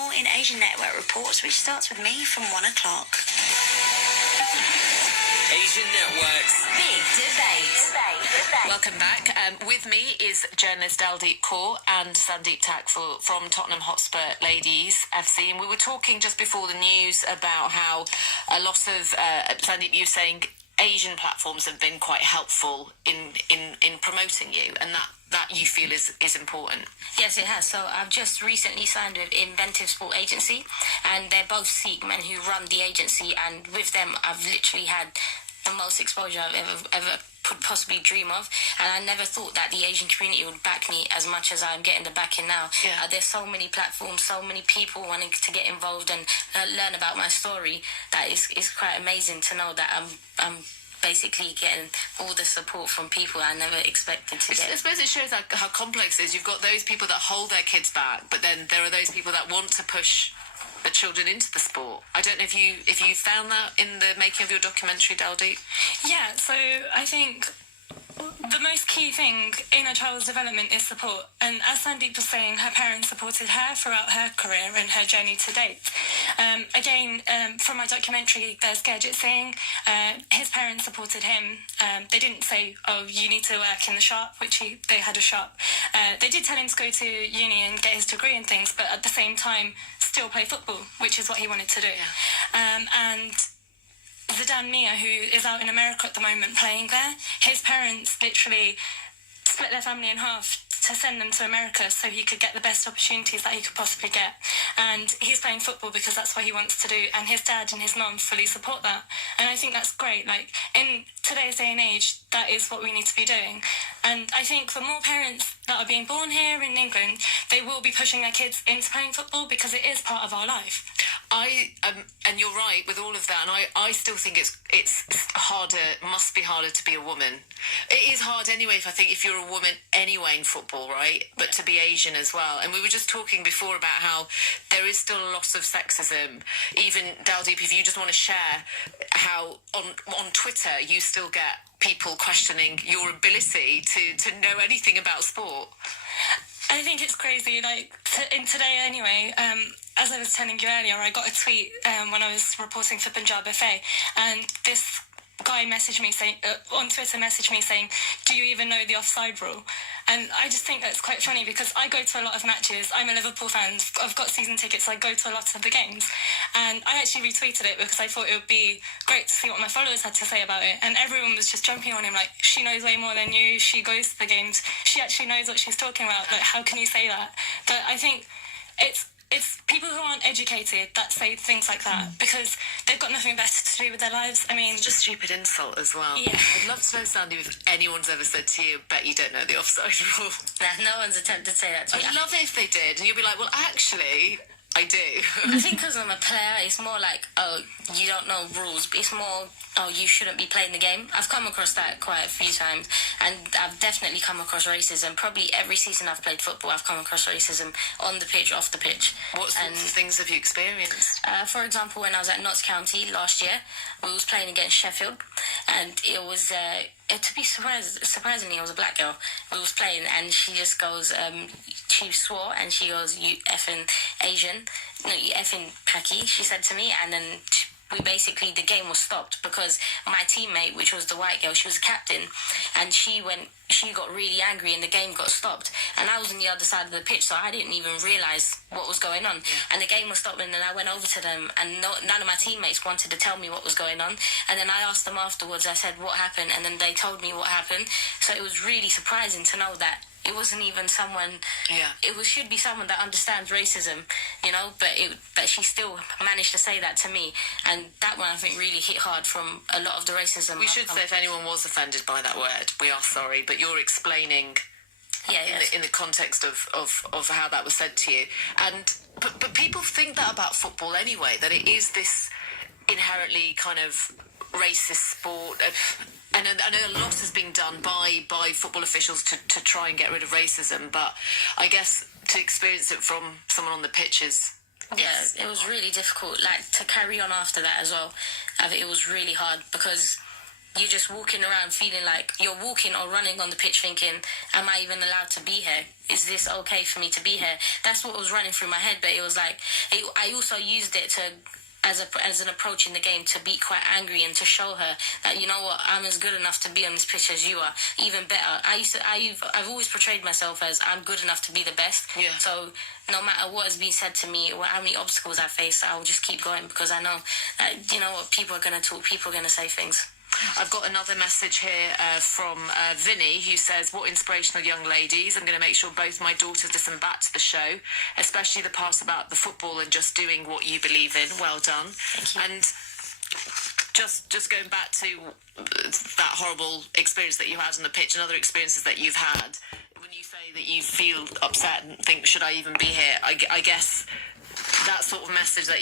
More in Asian Network Reports, which starts with me from 1 o'clock. Asian Network's Big Debate. Welcome back. With me is journalist Daldeep Kaur and Sandeep from Tottenham Hotspur Ladies FC. And we were talking just before the news about how a lot of, Sandeep, you were saying Asian platforms have been quite helpful in promoting you, and that you feel is important. Yes, it has. So I've just recently signed with Inventive Sport Agency, and they're both Sikh men who run the agency, and with them I've literally had the most exposure I've ever could possibly dream of, and I never thought that the Asian community would back me as much as I'm getting the backing now. Yeah. There's so many platforms, so many people wanting to get involved and learn about my story, that is quite amazing to know that I'm basically getting all the support from people I never expected to get. I suppose it shows how complex it is. You've got those people that hold their kids back, but then there are those people that want to push the children into the sport. I don't know if you found that in the making of your documentary, Daldeep. Yeah, so I think the most key thing in a child's development is support. And as Sandeep was saying, her parents supported her throughout her career and her journey to date. From my documentary, there's Gadget saying his parents supported him. They didn't say, oh, you need to work in the shop, which they had a shop. They did tell him to go to uni and get his degree and things, but at the same time, still play football, which is what he wanted to do. Yeah. And Zidane Mia, who is out in America at the moment playing there, his parents literally split their family in half to send them to America so he could get the best opportunities that he could possibly get. And he's playing football because that's what he wants to do, and his dad and his mum fully support that. And I think that's great. Like, in today's day and age, that is what we need to be doing. And I think for more parents that are being born here in England, they will be pushing their kids into playing football because it is part of our life. And you're right with all of that, and I still think it's harder, must be harder to be a woman. It is hard anyway, if you're a woman anyway in football, right? But to be Asian as well. And we were just talking before about how there is still a lot of sexism. Even, Daldeep, if you just want to share how on Twitter you still get people questioning your ability to know anything about sport. I think it's crazy, in today anyway, as I was telling you earlier, I got a tweet when I was reporting for Punjab FA, and this guy messaged me saying, on Twitter messaged me saying, do you even know the offside rule? And I just think that's quite funny because I go to a lot of matches. I'm a Liverpool fan. I've got season tickets, so I go to a lot of the games. And I actually retweeted it because I thought it would be great to see what my followers had to say about it. And everyone was just jumping on him like, she knows way more than you. She goes to the games. She actually knows what she's talking about. Like, how can you say that? But I think it's people who aren't educated that say things like that because they've got nothing better to do with their lives. I mean, it's just stupid insult as well. Yeah. I'd love to know, Sandy, if anyone's ever said to you, bet you don't know the offside rule. Nah, no one's attempted to say that to me. I'd love it if they did, and you'd be like, well, actually, I do. I think because I'm a player, it's more like, oh, you don't know rules. But it's more, oh, you shouldn't be playing the game. I've come across that quite a few times, and I've definitely come across racism. Probably every season I've played football, I've come across racism on the pitch, off the pitch. What sorts of things have you experienced? For example, when I was at Notts County last year, we was playing against Sheffield, and it was... to be surprisingly, it was a black girl who was playing, and she just goes, she swore, and she goes, you effing Asian, no, you effing Paki, she said to me, and then the game was stopped because my teammate, which was the white girl, she was a captain, and she got really angry and the game got stopped, and I was on the other side of the pitch, so I didn't even realise what was going on. And the game was stopped, and then I went over to them, and none of my teammates wanted to tell me what was going on, and then I asked them afterwards, I said, what happened? And then they told me what happened. So it was really surprising to know that it wasn't even someone. It should be someone that understands racism, but she still managed to say that to me, and that one I think really hit hard from a lot of the racism. We should say, if anyone was offended by that word, we are sorry, but you're explaining in the context of how that was said to you. But people think that about football anyway, that it is this inherently kind of racist sport. And I know a lot has been done by football officials to try and get rid of racism, but I guess to experience it from someone on the pitch is... Yeah, it was really difficult, to carry on after that as well. It was really hard because you're just walking around feeling like you're walking or running on the pitch thinking, am I even allowed to be here? Is this okay for me to be here? That's what was running through my head, but it was like, I also used it to as an approach in the game to be quite angry and to show her that, you know what, I'm as good enough to be on this pitch as you are, even better. I've always portrayed myself as I'm good enough to be the best. Yeah. So no matter what has been said to me or how many obstacles I face, I'll just keep going because I know that, you know what, people are going to talk, people are going to say things. I've got another message here from Vinny, who says, what inspirational young ladies. I'm going to make sure both my daughters listen back to the show, especially the parts about the football and just doing what you believe in. Well done. Thank you. And just going back to that horrible experience that you had on the pitch and other experiences that you've had, when you say that you feel upset and think, should I even be here? I guess that sort of message that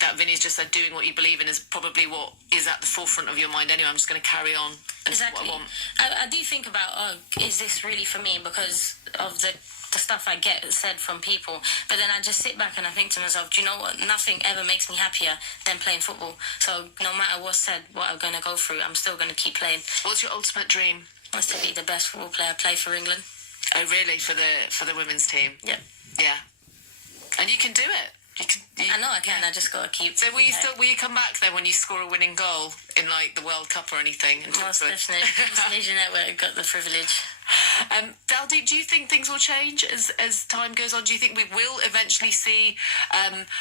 that Vinny's just said, doing what you believe in, is probably what is at the forefront of your mind anyway. I'm just going to carry on and Exactly. do what I want. I do think about, is this really for me, because of the stuff I get said from people. But then I just sit back and I think to myself, do you know what? Nothing ever makes me happier than playing football. So no matter what's said, what I'm going to go through, I'm still going to keep playing. What's your ultimate dream? Wants to be the best football player, play for England. Oh, really? For the women's team? Yeah. Yeah. And you can do it. I know I can. I just got to keep. So will you come back then when you score a winning goal in like the World Cup or anything? And Most definitely. Asian Network got the privilege. Daldeep, do you think things will change as time goes on? Do you think we will eventually see,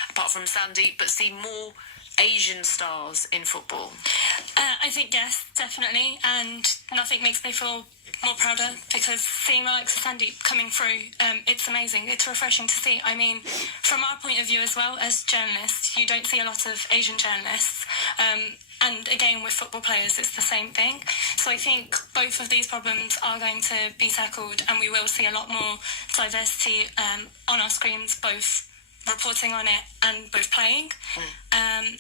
apart from Sandeep, but see more Asian stars in football? I think yes, definitely, and nothing makes me feel more prouder because seeing the likes of Sandeep coming through, it's amazing. It's refreshing to see. I mean, from our point of view as well as journalists, you don't see a lot of Asian journalists. And again, with football players, it's the same thing. So I think both of these problems are going to be tackled, and we will see a lot more diversity on our screens, both reporting on it and both playing.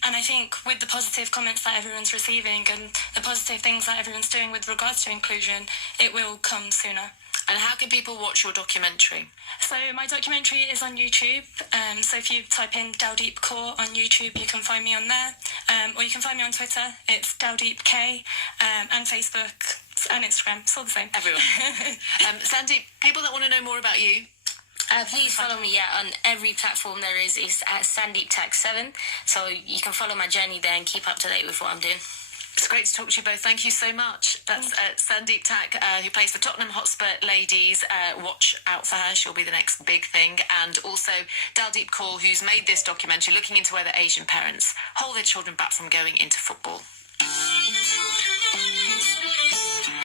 And I think with the positive comments that everyone's receiving and the positive things that everyone's doing with regards to inclusion, it will come sooner. And how can people watch your documentary? So my documentary is on YouTube. So if you type in Daldeep Kaur on YouTube, you can find me on there. Or you can find me on Twitter. It's Daldeep K, and Facebook and Instagram. It's all the same. Everyone. Sandeep, people that want to know more about you, Please follow me on every platform there is at Sandeep Tack 7. So you can follow my journey there and keep up to date with what I'm doing. it's great to talk to you both. Thank you so much. That's Sandeep Tack, who plays for Tottenham Hotspur ladies. Watch out for her. She'll be the next big thing. And also Daldeep Kaur, who's made this documentary looking into whether Asian parents hold their children back from going into football.